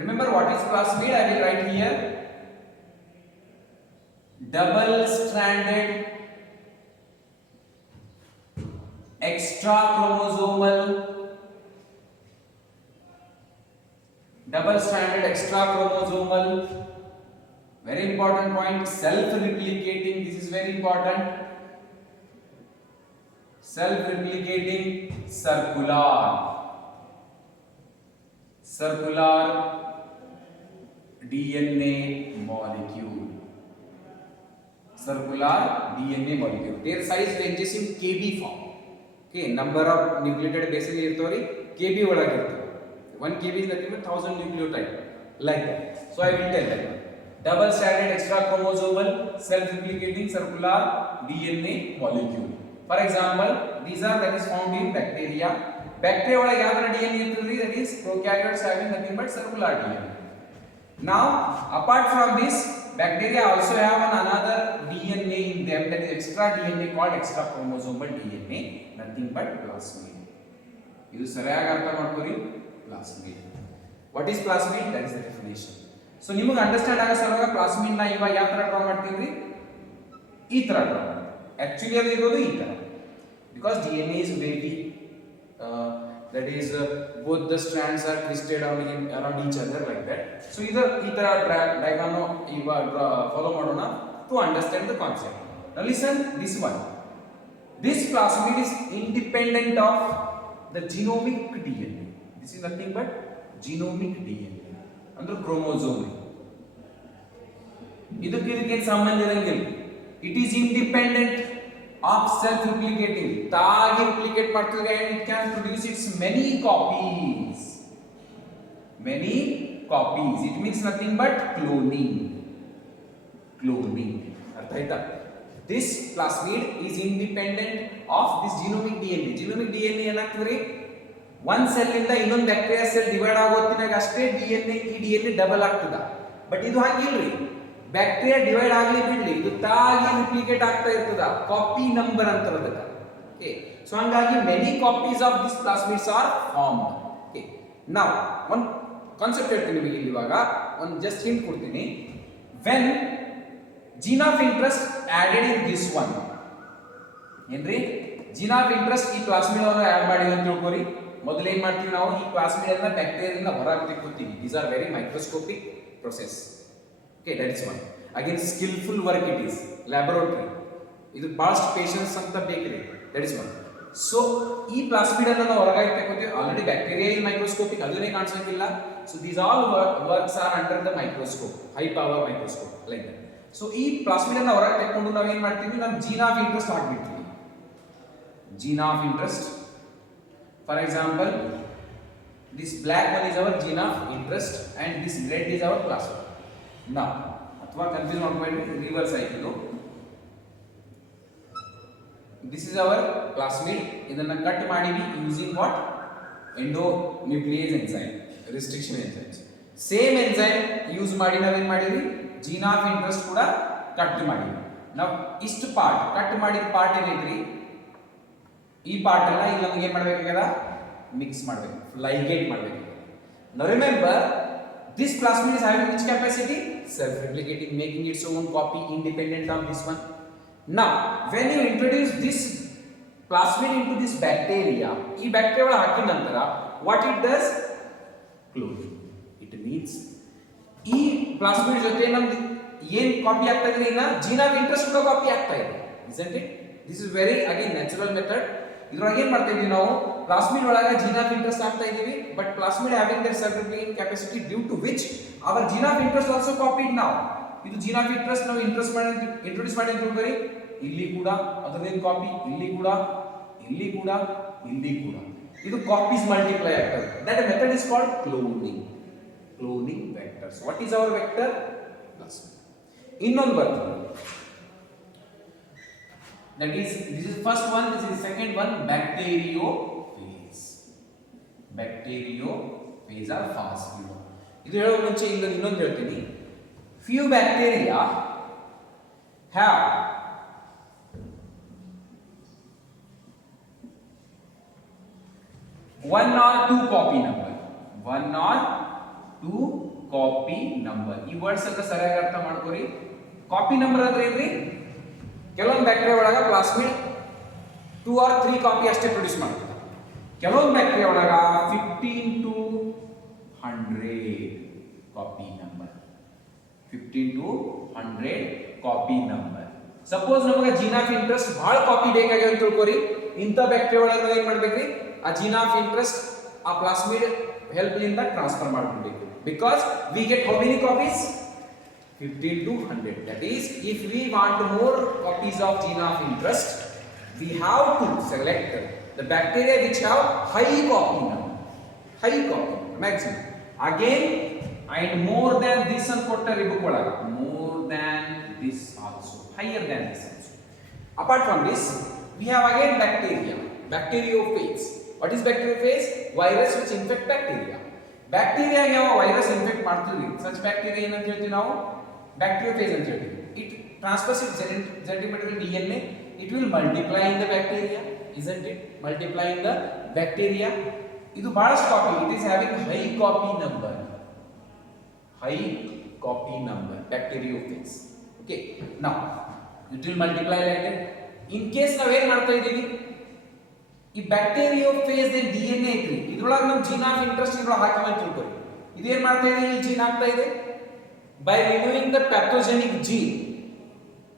Remember what is plasmid? I will write here. Double stranded extra chromosomal, double stranded extra chromosomal, very important point, self replicating, this is very important, self replicating circular DNA molecule, circular DNA molecule, their size ranges in kb form. Okay, number of nucleotide bases irtavri kb ಒಳಗೆ ಇರ್ತವೆ. 1 kb is nothing but 1000 nucleotide, like that. So I will tell that double stranded extra chromosomal self replicating circular DNA molecule. For example, these are that is found in bacteria. Bacteria ಒಳಗೆ ಯಾವ ತರ DNA ಇರ್ತದೆ? That is prokaryotes having nothing but circular DNA. Now apart from this, bacteria also have another DNA in them, that is extra DNA called extra chromosomal DNA, nothing but plasmid. ಇದು ಸರಿಯಾಗಿ ಅರ್ಥ ಮಾಡ್ಕೊರಿ, plasmid. What is plasmid? That is the definition. So ನಿಮಗೆ ಅಂಡರ್ಸ್ಟ್ಯಾಂಡ್ ಆಗೋ ಸಲುವಾಗಿ ಪ್ಲಾಸ್ಮಿಡ್ ನ ಇವಾಗ ಯಾವ ತರ ಡ್ರಾ ಮಾಡ್ತೀವಿ? ಈ ತರ ಡ್ರಾ ಮಾಡ್ತೀವಿ. ಆಕ್ಚುಲಿ ಅದು ಇರೋದು ಈ ತರ, because DNA is very that is both the strands are twisted around each other like that. So either ಈ ತರ diagram ಇವಾಗ follow ಮಾಡೋಣ to understand the concept. Now listen this one. This plasmid is independent of the genomic DNA. This is nothing but genomic DNA. ಅಂದ್ರೆ chromosome. ಇದಕ್ಕೆ ಸಂಬಂಧ ಇರಂಗಿಲ್ಲ. It is independent of self replicating. ತಾಗಿ replicate ಮಾಡ್ತದೆ and it can produce its many copies. It means nothing but cloning. ಅರ್ಥ ಆಯ್ತಾ? This plasmid is independent of this genomic DNA. Genomic DNA ಏನಾಗ್ತದ್ರಿ? ಒಂದು ಸೆಲ್ ಇಂದ ಇನ್ನೊಂದು ಬ್ಯಾಕ್ಟೀರಿಯಾ ಸೆಲ್ ಡಿವೈಡ್ ಆಗೋತ್ತಿನಾಗ ಅಷ್ಟೇ DNA ಡಬಲ್ ಆಗ್ತದ. ಬಟ್ ಇದು ಹಾಗಿಲ್ರಿ. ಬ್ಯಾಕ್ಟೀರಿಯಾ ಡಿವೈಡ್ ಆಗಲಿ ಬಿಡ್ಲಿ, ಇದು ತಾಗಿ ರಿಪ್ಲಿಕೇಟ್ ಆಗ್ತಾ ಇರ್ತದ. ಕಾಪಿ ನಂಬರ್ ಅಂತಾರದ. ಓಕೆ, ಸೊ ಹಂಗಾಗಿ many copies of this plasmids are formed. Okay, now ಒಂದು ಕಾನ್ಸೆಪ್ಟ್ ಹೇಳ್ತೀನಿ ನಿಮಗೆ ಇಲ್ಲಿ. ಇವಾಗ ಒಂದು ಜಸ್ಟ್ ಹಿಂಟ್ ಕೊಡ್ತೀನಿ. When gene of interest added in this one, ಏನ್ರಿ ಜೀನ್ ಆಫ್ ಇಂಟ್ರೆಸ್ಟ್ ಈ ಪ್ಲಾಸ್ಮಿಡ್ ಅನ್ನು ಆಡ್ ಮಾಡಿವಿ ಅಂತ ತಿಳ್ಕೊರಿ. ಮೊದಲು ಏನ್ ಮಾಡ್ತೀವಿ ನಾವು? ಈ ಪ್ಲಾಸ್ಮಿಡ್ ಅನ್ನ ಬ್ಯಾಕ್ಟೀರಿಯಾದಿಂದ ಹೊರಗೆ ತೆಕ್ಕೋತೀವಿ. These are very microscopic process. Okay, that is one. Again skillful work it is, laboratory. ಇದು ಬಹಳಷ್ಟು ಪೇಷನ್ಸ್ ಅಂತ ಬೇಕ್ರಿ. That is one. ಸೊ ಈ ಪ್ಲಾಸ್ಮಿಡ್ ಅನ್ನ ನಾವು ಹೊರಗೆ ತೆಕ್ಕೋತೀವಿ. ಆಲ್ರೆಡಿ ಬ್ಯಾಕ್ಟೀರಿಯಾ ಇಸ್ ಮೈಕ್ರೋಸ್ಕೋಪಿಕ್, ಅದನ್ನೇ ಕಾಣಿಸಂಗಿಲ್ಲ. So these all works are under the microscope, high power microscope, like that. So ಈ ಪ್ಲಾಸ್ಮಿಡ್ ಅನ್ನ ಹೊರಗೆ ತೆಕ್ಕೊಂಡು ನಾವು ಏನ್ ಮಾಡ್ತೀವಿ? ನಾವು ಜೀನ್ ಆಫ್ ಇಂಟ್ರೆಸ್ಟ್ ಹಾಕ್ಬಿಡ್ತೀವಿ. Gene of interest. For example, this black one is our gene of interest and this red is our plasmid. Now, ಅಥವಾ ಕನ್ಫ್ಯೂಸ್ ಮಾಡ್ಬೇಡಿ, ರಿವರ್ಸ್ ಆಯ್ತು. This is our plasmid. ಇದನ್ನ ಕಟ್ ಮಾಡಿವಿ using what? Endonuclease enzyme, restriction enzymes. Same enzyme use ಮಾಡಿ ನಾವೇನ್ ಮಾಡಿವಿ? Gene of interest ಕೂಡ ಕಟ್ ಮಾಡಿವಿ. ನಾವು ಇಷ್ಟು ಪಾರ್ಟ್ ಕಟ್ ಮಾಡಿದ ಪಾರ್ಟ್ ಏನೈತ್ರಿ, ಈ ಪಾರ್ಟ್ ಅನ್ನ ಇಲ್ಲಿ ನಮಗೆ ಏನು ಮಾಡಬೇಕಾಗಿದೆ? ಮಿಕ್ಸ್ ಮಾಡಬೇಕು, ಲೈಗೇಟ್ ಮಾಡಬೇಕು. Now remember, this plasmid is having which capacity? Self replicating, making its own copy independent of this one. Now when you introduce this plasmid into this bacteria, ಈ ಬ್ಯಾಕ್ಟೀರಿಯಾ ಒಳಗೆ ಹಾಕಿದ ನಂತರ what it does? Cloning. It means ಈ plasmid ಜೊತೆ ನಮ್ದು ಏನ್ copy ಆಗ್ತಾ ಇದೆ? ಈಗ ಜೀನ್ ಆಫ್ ಇಂಟ್ರೆಸ್ಟ್ ಕೂಡ ಕಾಪಿ ಆಗ್ತಾ ಇದೆ. isn't it? This is very again natural method. ಇದ್ರೊಳಗೆ ಏನು ಮಾಡ್ತಾ ಇದೀವಿ ನಾವು? ಪ್ಲಾಸ್ಮಿಡ್ ಒಳಗೆ ಜೀನ್ ಆಫ್ ಇಂಟ್ರೆಸ್ಟ್ ಆಗ್ತಾ ಇದೀವಿ, but plasmid having their self replicating capacity due to which our gene of interest also copied now. ಇದು ಜೀನ್ ಆಫ್ ಇಂಟ್ರೆಸ್ಟ್ ನಾವು ಇಂಟ್ರೊಡ್ಯೂಸ್ ಮಾಡಿ ತಿಳ್ಕೊರಿ. ಇಲ್ಲಿ ಕೂಡ ಅದರದೇನು ಕಾಪಿ, ಇಲ್ಲಿ ಕೂಡ, ಇಲ್ಲಿ ಕೂಡ, ಇಲ್ಲಿ ಕೂಡ. ಇದು ಕಾಪೀಸ್ ಮಲ್ಟಿಪ್ಲೈ ಆಗ್ತದೆ. That method is called cloning. Cloning vectors. What is our vector? Plasmid. ಇನ್ನೊಂದು ಬರ್ತದೆ That is, this is first one, this is second one, bacteriophage. Bacteriophage are fast. ಇದು ಹೇಳೋ ಮುಂಚೆ ಇನ್ನೊಂದು ಹೇಳ್ತೀನಿ. Few bacteria have one or two copy number. One or two copy number. ಈ ವರ್ಡ್ಸ್ ಎಲ್ಲ ಸರಿಯಾಗಿ ಅರ್ಥ ಮಾಡ್ಕೊರಿ. ಕಾಪಿ ನಂಬರ್ ಅಂದ್ರೆ ಏನ್ರಿ? ಕೆಲವೊಂದು ಬ್ಯಾಕ್ಟೀರಿಯಾ ಒಳಗ ಪ್ಲಾಸ್ಮಿಡ್ 2 or 3 ಕಾಪಿ ಅಷ್ಟೇ ಪ್ರೊಡ್ಯೂಸ್ ಮಾಡ್ತದೆ. ಕೆಲವೊಂದು ಬ್ಯಾಕ್ಟೀರಿಯಾ ಒಳಗ 15 to 100 copy number. 15 to 100 copy number. Suppose ನಮಗೆ ಜೀನ್ ಆಫ್ ಇಂಟ್ರೆಸ್ಟ್ ಬಹಳ ಕಾಪಿ ಬೇಕಾಗ್ಯಾವ ಅಂತ ತಿಳ್ಕೊರಿ. ಇಂಥ ಬ್ಯಾಕ್ಟೀರಿಯಾ ಒಳಗ ನಾವು ಏನು ಮಾಡ್ಬೇಕ್ರಿ? ಆ ಜೀನ್ ಆಫ್ ಇಂಟ್ರೆಸ್ಟ್ ಆ ಪ್ಲಾಸ್ಮಿಡ್ ಹೆಲ್ಪ್ ಲಿಂದ ಟ್ರಾನ್ಸ್ಫರ್ ಮಾಡ್ಕೊಬೇಕು. Because we get how many copies? 15 to 100. That is, if we want more copies of gene of interest, we have to select the bacteria which have high copy number. High copy maximum. Again, and more than this and kottari bukola. More than this also. Higher than this also. Apart from this, we have again bacteria. Bacteriophage. What is bacteriophage? Virus which infect bacteria. Bacteria ಯಾವ virus infect ಮಾಡ್ತೀವಿ. Such bacteria ಏನಂತ ಹೇಳ್ತೀವಿ ನಾವು? Bacteriophage ಅಂತ ಹೇಳ್ತೀವಿ. It transfers its genetic material DNA. It will multiply in the bacteria, isn't it? Multiply in the bacteria. ಇದು ಬಹಳಷ್ಟು copy. It is having high copy number. High copy number. Bacteriophage. Okay. Now, it will multiply like that. In case ನಾವು ಏನು ಮಾಡ್ತಾ ಇದ್ದೀವಿ? ಈ ಬ್ಯಾಕ್ಟೀರಿಯೋಫೇಜ್ DNA ಐತ್ರಿ, ಇದ್ರೊಳಗೆ ನಮ್ಮ ಜೀನ್ ಆಫ್ ಇಂಟ್ರೆಸ್ಟ್ ಇದ್ರೊಳಗೆ ಹಾಕಿ ಅಂತ ತಿಳ್ಕೊರಿ. ಇದೇನ್ ಮಾಡ್ತಾ ಇದೆ? ಈ ಜೀನ್ ಆಗ್ತಾ ಇದೆ by removing the pathogenic gene.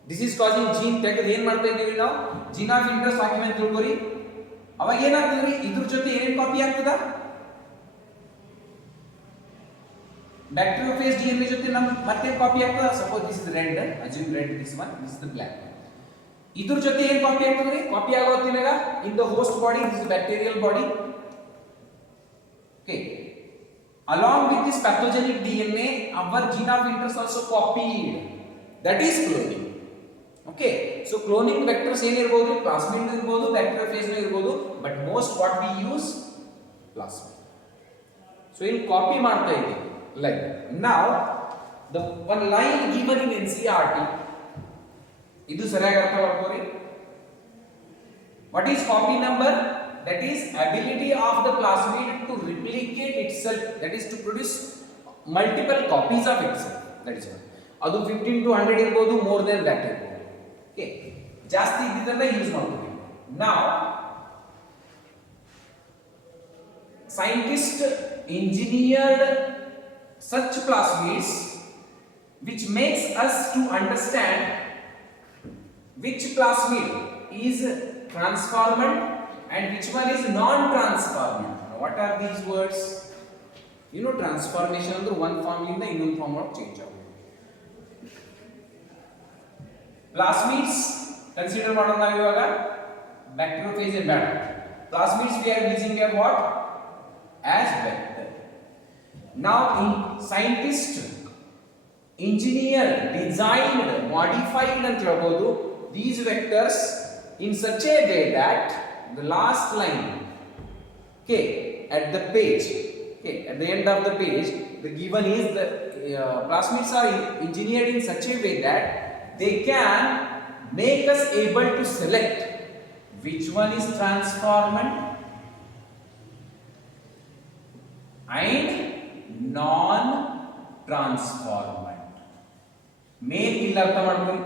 This is causing gene ತೆಗೆದು ಏನ್ ಮಾಡ್ತಾ ಇದೀವಿ ನಾವು? ಜೀನ್ ಆಫ್ ಇಂಟ್ರೆಸ್ಟ್ ಹಾಕಿ ಅಂತ ತಿಳ್ಕೊರಿ. ಅವಾಗ ಏನಾಗ್ತದ್ರಿ? ಇದ್ರ ಜೊತೆ ಏನೇನ್ ಕಾಪಿ ಆಗ್ತದ? ಬ್ಯಾಕ್ಟೀರಿಯೋಫೇಜ್ DNA ಜೊತೆ ನಮ್ಮ ಮತ್ತೆ ಕಾಪಿ ಆಗ್ತದ. Suppose this is red, assume red, this one, this is the black. ಇದ್ರ ಜೊತೆ ಏನು ಕಾಪಿ ಆಗ್ತದ್ರಿ? ಕಾಪಿ ಆಗೋತ್ತಿನಾಗ in the host body, this is bacterial body. Okay, along with this pathogenic DNA, our gene of interest also copied. That is cloning. Okay, so cloning vectors ಏನು ಇರಬಹುದು? ಪ್ಲಾಸ್ಮಿಡ್ ಇರಬಹುದು, ಬ್ಯಾಕ್ಟೀರಿಯೋಫೇಜ್ ಇರಬಹುದು, but most what we use plasmid. So ಇಲ್ಲಿ ಕಾಪಿ ಮಾಡ್ತಾ ಇದ್ದೀವಿ. Like now the one line given in NCERT, ಇದು ಸರಿಯಾಗಿ ಅರ್ಥ ಮಾಡ್ಕೊರಿ. What is copy number? That is ability of the plasmid to replicate itself, that is to produce multiple copies of itself. That is one. ಅದು 15 to 100 ಇರಬಹುದು, more than that ಇರಬಹುದು. Okay, ಜಾಸ್ತಿ ಇದ್ದಿದ್ದನ್ನ ಯೂಸ್ ಮಾಡ್ತೀವಿ. Now scientists engineered such plasmids which makes us to understand which plasmid is transformant and which one is non-transformant. What are these words? You know, transformation ಅಂದ್ರೆ one form ಇಂದ ಇನ್ನೊಂದು form of change ಆಗುತ್ತೆ. Plasmids consider ಮಾಡೋಣ ನಾವು ಇವಾಗ. Bacteriophage is bad. Plasmids we are using a what? As vector. Now in scientists engineered, designed, modified ಅಂತ ಹೇಳ್ಬೋದು these vectors in such a way that the last line, okay, at the page, okay, at the end of the page, the given is the plasmids are engineered in such a way that they can make us able to select which one is transformant and non-transformant. Main illa artha ಮಾಡ್ಕೊಳ್ಳಿ.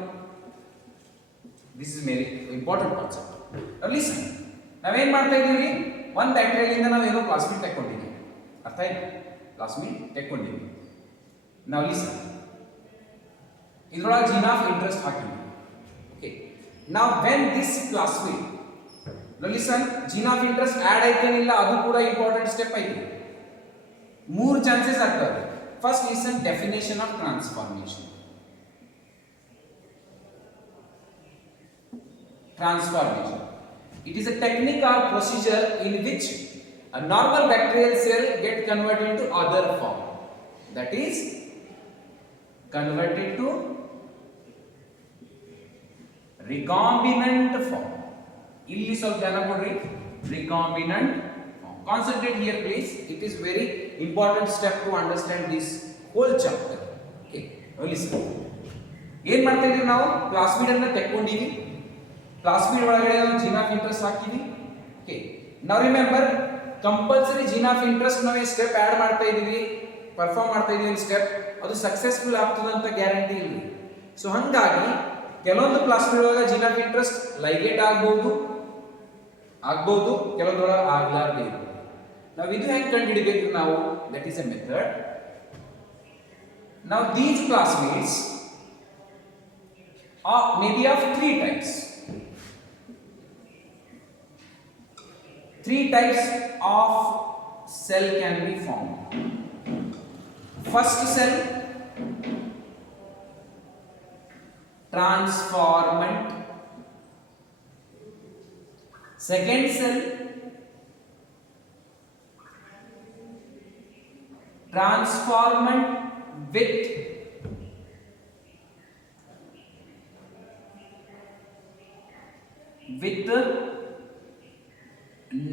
This is very important concept. Now listen. ನಾವೇನ್ ಮಾಡ್ತಾ ಇದೀವಿ? ಒಂದು ಬ್ಯಾಕ್ಟೀರಿಯಾದಿಂದ ನಾವು ಏನೋ ಪ್ಲಾಸ್ಮಿಡ್ ತೆಕ್ಕೊಂಡಿದ್ದೀವಿ. ಅರ್ಥ ಆಯ್ತಾ? ಪ್ಲಾಸ್ಮಿಡ್ ತೆಕ್ಕೊಂಡಿದ್ದೀವಿ. Now listen. ಇದ್ರೊಳಗೆ ಜೀನ್ ಆಫ್ ಇಂಟ್ರೆಸ್ಟ್ ಹಾಕಿದ್ದೀವಿ. Okay. Now when this plasmid, now listen, gene of interest add ಆಯ್ತೇನಿಲ್ಲ, ಅದು ಕೂಡ ಇಂಪಾರ್ಟೆಂಟ್ ಸ್ಟೆಪ್ ಐತಿ. ಮೂರು ಚಾನ್ಸಸ್ ಆಗ್ತವೆ. First listen, definition of transformation. Transformation. It is a technique or procedure in which a normal bacterial cell get converted into other form. That is converted to recombinant form. ಇಲ್ಲಿ ಸ್ವಲ್ಪ ಧ್ಯಾನ ಕೊಡ್ರಿ, recombinant form. Concentrate here please, it is very important step to understand this whole chapter. Okay, listen. ಏನ್ ಮಾಡ್ತಾ ಇದೀವಿ ನಾವು? ಪ್ಲಾಸ್ಮಿಡ್ ಅನ್ನ ತೆಕ್ಕೊಂಡಿವಿ, ಪ್ಲಾಸ್ಮಿಡ್ ಒಳಗಡೆ ನಾವು ಜೀನ್ ಆಫ್ ಇಂಟ್ರೆಸ್ಟ್ ಹಾಕಿವಿ. ಓಕೆ, ನಾವು remember compulsory gene of interest ನಾವು ಸ್ಟೆಪ್ ಆಡ್ ಮಾಡ್ತಾ ಇದೀವಿ, ಪರ್ಫಾರ್ಮ್ ಮಾಡ್ತಾ ಇದೀವಿ ಸ್ಟೆಪ್, ಅದು ಸಕ್ಸಸ್ಫುಲ್ ಆಗ್ತದೆ ಅಂತ ಗ್ಯಾರಂಟಿ ಇಲ್ಲ. ಸೊ ಹಂಗಾಗಿ ಕೆಲವೊಂದು ಪ್ಲಾಸ್ಮಿಡ್ ಒಳಗೆ ಜೀನ್ ಆಫ್ ಇಂಟ್ರೆಸ್ಟ್ ಲೈಗೇಟ್ ಆಗ್ಬಹುದು, ಕೆಲವೊಂದೊಳಗೆ ಆಗ್ಲಾರ್ದೇ ಇರ್ಬೋದು. ನಾವು ಇದು ಹೆಂಗೆ ಕಂಡುಹಿಡಿಬೇಕು ನಾವು? That is A method. Now these plasmids are maybe of three types. Three types of cell can be formed. First cell, transformant. Second cell, transformant with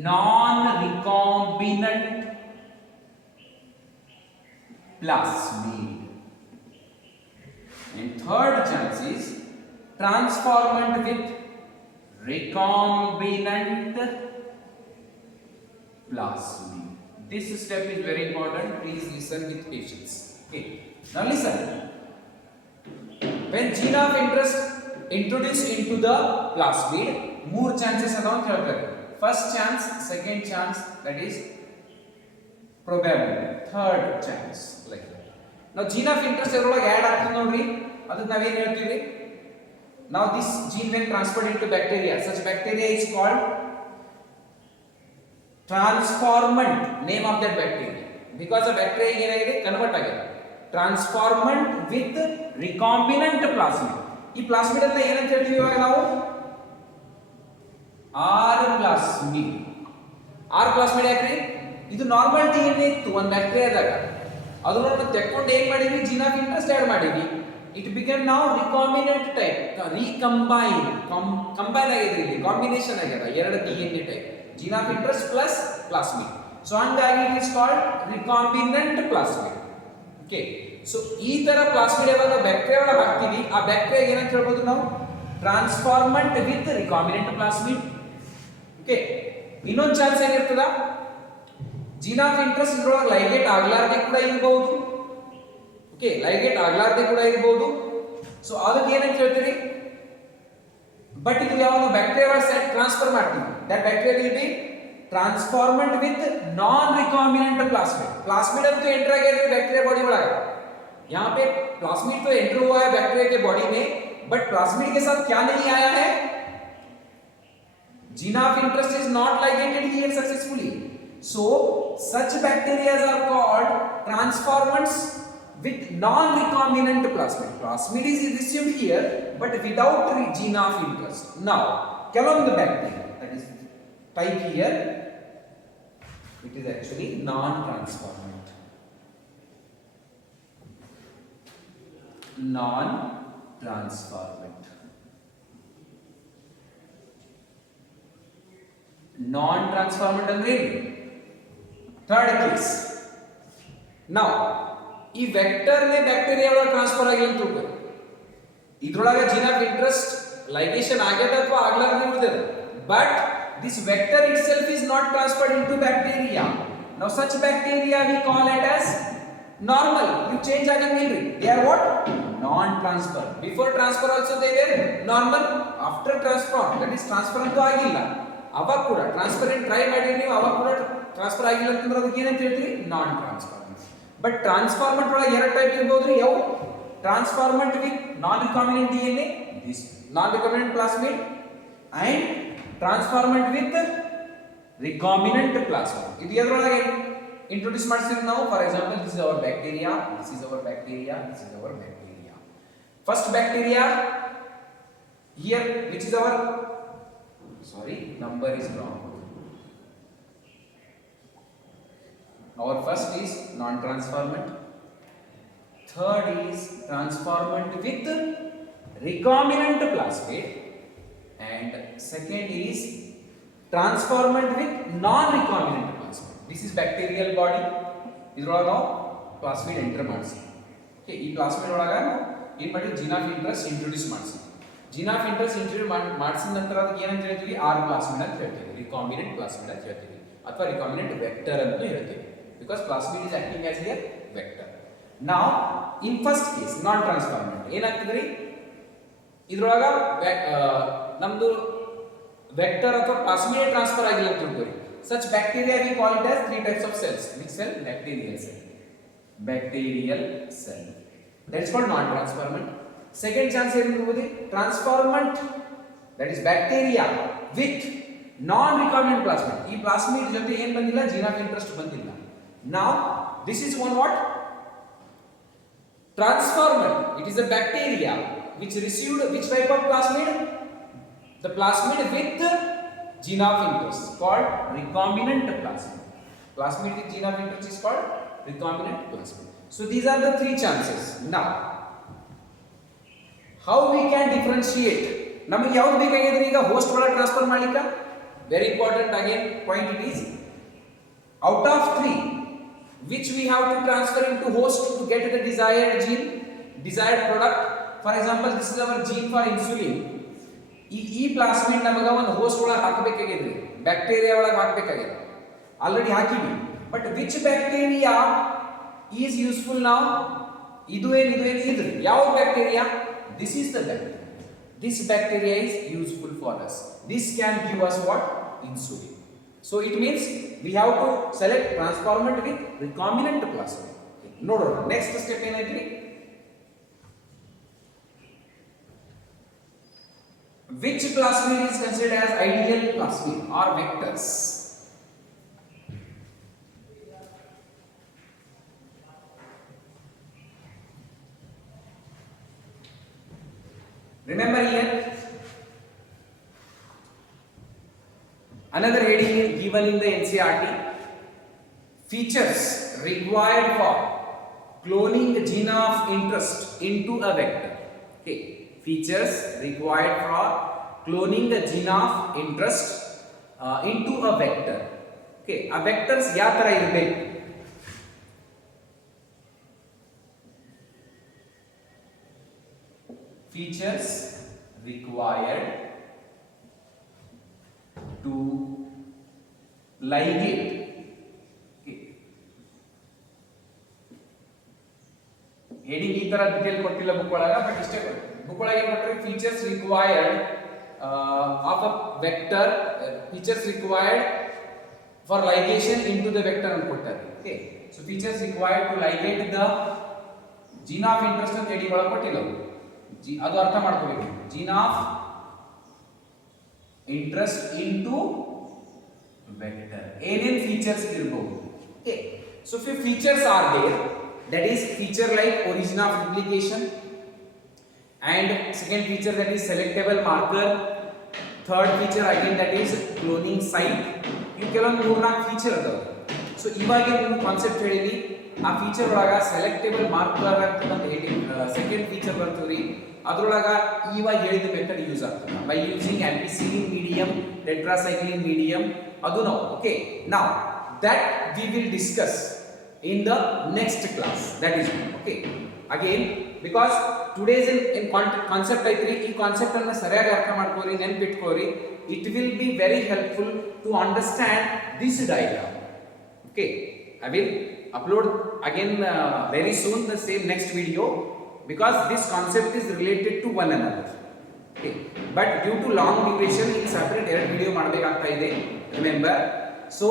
non-recombinant plasmid. And third chance is transformant with recombinant plasmid. This step is very important. Please listen with patience. Okay. Now listen. When gene of interest introduced into the plasmid, more chances are not there. First chance, second chance, that is probability. Third chance, like that. Now gene of interest everyone add ಆಗ್ತದೆ ನೋಡ್ರಿ, ಅದನ್ನ ನಾವೇನು ಹೇಳ್ತೀವಿ? Now this gene when transferred into bacteria, such bacteria is called transformant, name of that bacteria, because the bacteria ಏನಾಗಿದೆ ಕನ್ವರ್ಟ್ ಆಗಿದೆ. ಟ್ರಾನ್ಸ್ಫಾರ್ಮೆಂಟ್ with recombinant plasmid. ಈ plasmid ಅನ್ನ ಏನಂತ ಹೇಳ್ತೀವಿ ಇವಾಗ ನಾವು? R plasmid. ಆರ್ ಪ್ಲಾಸ್ಮಿಡ್ ಯಾಕ್ರಿ? ಇದು ನಾರ್ಮಲ್ ಡಿಎನ್ಎ ಇತ್ತು ಒಂದು ಬ್ಯಾಕ್ಟೀರಿಯಾದಾಗ, ಅದನ್ನ ತೆಕ್ಕೊಂಡು ಏನ್ ಮಾಡಿವಿ? ಜೀನ್ ಆಫ್ ಇಂಟ್ರೆಸ್ಟ್ ಆಡ್ ಮಾಡಿವಿ. ಇಟ್ ಬಿಕಮ್ ನಾವು ರಿಕಾಂಬಿನೆಂಟ್ ಟೈಪ್, ಕಂಬೈನ್ ಆಗಿದೆ, ಇಲ್ಲಿ ಕಾಂಬಿನೇಷನ್ ಆಗ್ಯದ ಎರಡು DNA type, gene of interest plus plasmid. So hangagi it is called recombinant plasmid. Okay, so ee tara plasmid yavaga bacteria ಒಳಗೆ ಹಾಕ್ತಿವಿ, ಆ ಬ್ಯಾಕ್ಟೀರಿಯಾ ಏನಂತ ಹೇಳ್ಬೋದು ನಾವು? ಟ್ರಾನ್ಸ್ಫಾರ್ಮೆಂಟ್ ವಿತ್ ರಿಕಾಂಬಿನೆಂಟ್ ಪ್ಲಾಸ್ಮಿಡ್. ಓಕೆ, ಇನ್ನೊಂದು ಚಾನ್ಸ್ ಏನಿರ್ತದ? ಜೀನ್ ಆಫ್ ಇಂಟ್ರೆಸ್ಟ್ ಇದ್ರೊಳಗೆ ಲೈಗೇಟ್ ಆಗ್ಲಾರ್ದೆ ಕೂಡ ಇರಬಹುದು. ಓಕೆ, ಲೈಗೇಟ್ ಆಗ್ಲಾರ್ದೆ ಕೂಡ ಇರಬಹುದು. ಸೊ ಅದಕ್ಕೆ ಏನಂತ ಹೇಳ್ತೀರಿ? ಬಟ್ ಇದು ಯಾವಾಗ ಬ್ಯಾಕ್ಟೀರಿಯಾ ಟ್ರಾನ್ಸ್ಫರ್ ಮಾಡ್ತೀವಿ, that bacteria will be transformant with non-recombinant plasmid. Plasmid अब तो एंटर आ गया बैक्टीरिया बॉडी में, यहाँ पे प्लास्मिड तो एंटर हुआ है बैक्टीरिया के बॉडी में, बट प्लास्मिड के साथ क्या नहीं आया है? gene of interest is not ligated here successfully. So such bacteria are called transformants with non-recombinant plasmid. Plasmid is received here but without gene of interest. Now ಕೆಲವೊಂದು bacteria, that is type here, it is actually non-transformant. Non-transformant. Non-transformant ಅಂದ್ರೆ third case. ನಾವು ಈ ವೆಕ್ಟರ್ ನೇ ಬ್ಯಾಕ್ಟೀರಿಯಾ ಒಳಗೆ ಟ್ರಾನ್ಸ್ಫರ್ ಆಗಿಲ್ಲ ಅಂತ ತಿಳ್ಕೊಳ್ಳಿ, ಇದ್ರೊಳಗೆ gene of interest ligation agada ಅಥವಾ ಆಗ್ಲಾರ್ದೆ ಉಳಿದಿದೆ, but this vector itself is not transferred into bacteria. Now such bacteria we call it as normal. You change agangilri, they are what? Non-transfer. Before transfer also they were normal. After transfer, that is transfer ಅಂತೂ ಆಗಿಲ್ಲ, ಅವಾಗ ಕೂಡ transfer try ಮಾಡಿರಿ ನೀವು, ಅವಾಗ ಕೂಡ ಟ್ರಾನ್ಸ್ಫರ್ ಆಗಿಲ್ಲ ಅಂತಂದ್ರೆ ಅದಕ್ಕೆ ಏನಂತ ಹೇಳ್ತೀರಿ? ನಾನ್ ಟ್ರಾನ್ಸ್ಫಾರ್ಮೆಂಟ್. ಬಟ್ ಟ್ರಾನ್ಸ್ಫಾರ್ಮೆಂಟ್ ಒಳಗೆ ಎರಡು ಟೈಪ್ ಇರ್ಬೋದ್ರಿ. ಯಾವ? Transformant with non recombinant DNA, this non-recombinant plasmid, and transformant with recombinant plasmid. ಇದು ಎದರೊಳಗೆ ಇಂಟ್ರೊಡ್ಯೂಸ್ ಮಾಡ್ತೀವಿ ನಾವು? For example, this is our bacteria, this is our bacteria, this is our bacteria. First bacteria here, which is our, sorry, number is wrong. Our first is non-transformant, third is transformant with recombinant plasmid, and second is transformant with non-recombinant plasmid. This is bacterial body. ಇದ್ರೊಳಗೆ ನಾವು plasmid enter ಮಾಡಿಸಿ. ಓಕೆ, ಈ ಪ್ಲಾಸ್ಮಿಡ್ ಒಳಗೆ ಏನು ಮಾಡಿ gene of interest introduce ಮಾಡಿಸಿ. Gene of interest introduce ಮಾಡಿಸಿದ ನಂತರ ಅದಕ್ಕೆ ಏನಂತ ಹೇಳ್ತೀವಿ, ಆರ್ ಪ್ಲಾಸ್ಮಿಡ್ ಅಂತ ಹೇಳ್ತೀವಿ, ರಿಕಾಂಬಿನೆಂಟ್ ಪ್ಲಾಸ್ಮಿಡ್ ಅಂತ ಹೇಳ್ತೀವಿ, ಅಥವಾ ರಿಕಾಂಬಿನೆಂಟ್ ವೆಕ್ಟರ್ ಅಂತ ಹೇಳ್ತೀವಿ, because plasmid is acting as a vector. ನಾವು ಇನ್ ಫಸ್ಟ್ ಕೇಸ್ ನಾನ್ ಟ್ರಾನ್ಸ್ಫಾರ್ಮೆಂಟ್ ಏನಾಗ್ತದ್ರಿ, ಇದ್ರೊಳಗ ನಮ್ದು ವೆಕ್ಟರ್ ಅಥವಾ ಪ್ಲಾಸ್ಮಿಡ್ ಟ್ರಾನ್ಸ್ಫರ್ ಆಗಿಲ್ಲ ಅಂತ ತಿಳ್ಕೊರಿ. such bacteria we call it as three types of cells. Which cell? Bacterial cell. Bacterial cell, that is called non transformant. Second chance ಏನು ಇರಬಹುದು, transformant, that is bacteria with non recombinant plasmid. ಈ plasmid ಜೊತೆ ಏನು ಬಂದಿಲ್ಲ, gene of interest ಬಂದಿಲ್ಲ. Now this is one what, transformant. It is a bacteria which received which type of plasmid, the plasmid with gene of interest called recombinant plasmid. Plasmid with gene of interest is called recombinant plasmid. So these are the three chances. Now how we can differentiate, ನಮಗೆ ಯಾವುದು ಬೇಕಾಗಿದೆ ಈಗ ಹೋಸ್ಟ್ ಒಳಗೆ ಟ್ರಾನ್ಸ್ಫರ್ ಮಾಡಲಿಕ್ಕೆ, very important again point it is, out of three which we have to transfer into host to get the desired gene, desired product. For example, this is our gene for insulin. ಈ plasmid ನಮಗೆ ಒಂದು host ಒಳಗೆ ಹಾಕಬೇಕಾಗಿದೆ, bacteria ಒಳಗೆ ಹಾಕಬೇಕಾಗಿದೆ, already ಹಾಕಿವಿ. But which bacteria is useful ನಾವು, ಇದು ಇದ್ರಿ ಯಾವ್ದು bacteria, this is the bacteria. This bacteria is useful for us. This can give us what, insulin. So it means we have to select transformant with recombinant plasmid. ನೋಡೋಣ next step ಏನೈತ್ರಿ, which plasmid is considered as ideal plasmid or vectors. Remember here another heading is given in the NCERT, features required for cloning the gene of interest into a vector. Okay, features required for cloning the gene of interest into a vector. Okay, a vectors ಯಾವ ತರ ಇರಬೇಕು, features required to ligate. Okay, heading ಈ ತರ ಡೀಟೇಲ್ ಕೊಟ್ಟಿಲ್ಲ ಬುಕ್ ಒಳಗ, ಬಟ್ ಇಷ್ಟೇ ಬುಕ್ ಒಳಗೆ ಏನು ಕೊಟ್ಟರೆ, features required of a vector, features required for ligation into the vector ಅಂತ ಕೊಟ್ಟಾರೆ. Okay, so features required to ligate the gene of interest ಅಂತ ಹೇಳಿ ಒಳಗೆ ಕೊಟ್ಟಿಲ್ಲ, ಅದು ಅರ್ಥ ಮಾಡ್ಕೋಬೇಕು. Gene of interest into vector ಏನೇನು ಫೀಚರ್ಸ್ ಇರಬಹುದು. Okay, so few features are there, that is feature like origin of replication, and second feature that is selectable marker, third feature again that is cloning site. ಇವು ಕೆಲವೊಂದು 3-4 ಫೀಚರ್ ಅದಾವ. ಸೊ ಇವಾಗ ನೀವು ಕಾನ್ಸೆಪ್ಟ್ ಹೇಳಿರಿ, ಆ ಫೀಚರ್ ಒಳಗ ಸೆಲೆಕ್ಟೇಬಲ್ ಮಾರ್ಕರ್ ಅಂತ ಹೇಳಿ ಸೆಕೆಂಡ್ ಫೀಚರ್ ಬರ್ತದ್ರಿ, ಅದ್ರೊಳಗ ಇವಾಗ ಹೇಳಿದ ಮೆಥಡ್ ಯೂಸ್ ಆಗ್ತದೆ by using ampicillin medium, tetracycline medium, ಅದು ನಾವು. Okay, now that we will discuss in the next class, that is okay. Again, because today's in concept ಐತ್ರಿ, ಈ ಕಾನ್ಸೆಪ್ಟ್ ಅನ್ನು ಸರಿಯಾಗಿ ಅರ್ಥ ಮಾಡ್ಕೋರಿ, ನೆನಪಿಟ್ಕೋರಿ. It will be very helpful to understand this diagram. Okay, I will upload again very soon the same next video, because this concept is related to one another. Okay, but due to long duration in separate ಎರಡು ವಿಡಿಯೋ ಮಾಡಬೇಕಾಗ್ತಾ ಇದೆ, remember. So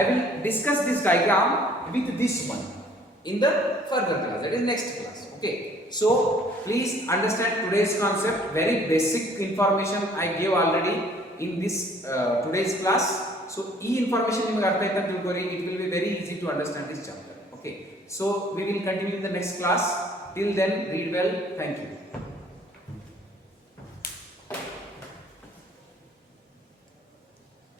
I will discuss this diagram with this one in the further class, that is next class. Okay, so please understand today's concept, very basic information I gave already in this today's class. So e information ನಿಮಗೆ ಅರ್ಥ ಆಯ್ತಾ ಅಂತ ತಿಳ್ಕೊರಿ, it will be very easy to understand this chapter. Okay, so we will continue in the next class. Till then, read well. Thank you.